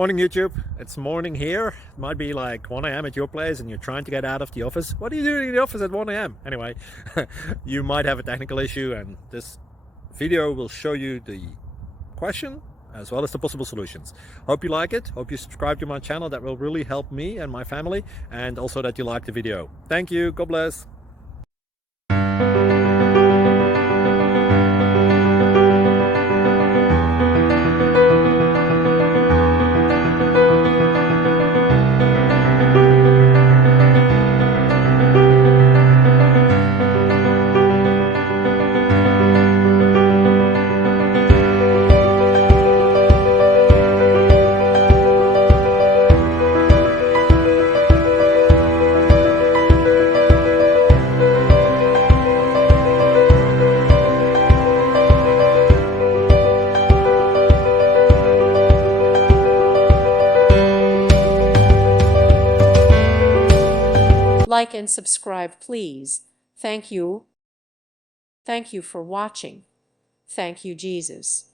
Morning YouTube, it's morning here. It might be like 1 a.m. at your place and you're trying to get out of the office. What are you doing in the office at 1 a.m.? Anyway, you might have a technical issue and this video will show you the question as well as the possible solutions. Hope you like it, hope you subscribe to my channel. That will really help me and my family, and also that you like the video. Thank you, God bless. Like and subscribe, please. Thank you. Thank you for watching. Thank you, Jesus.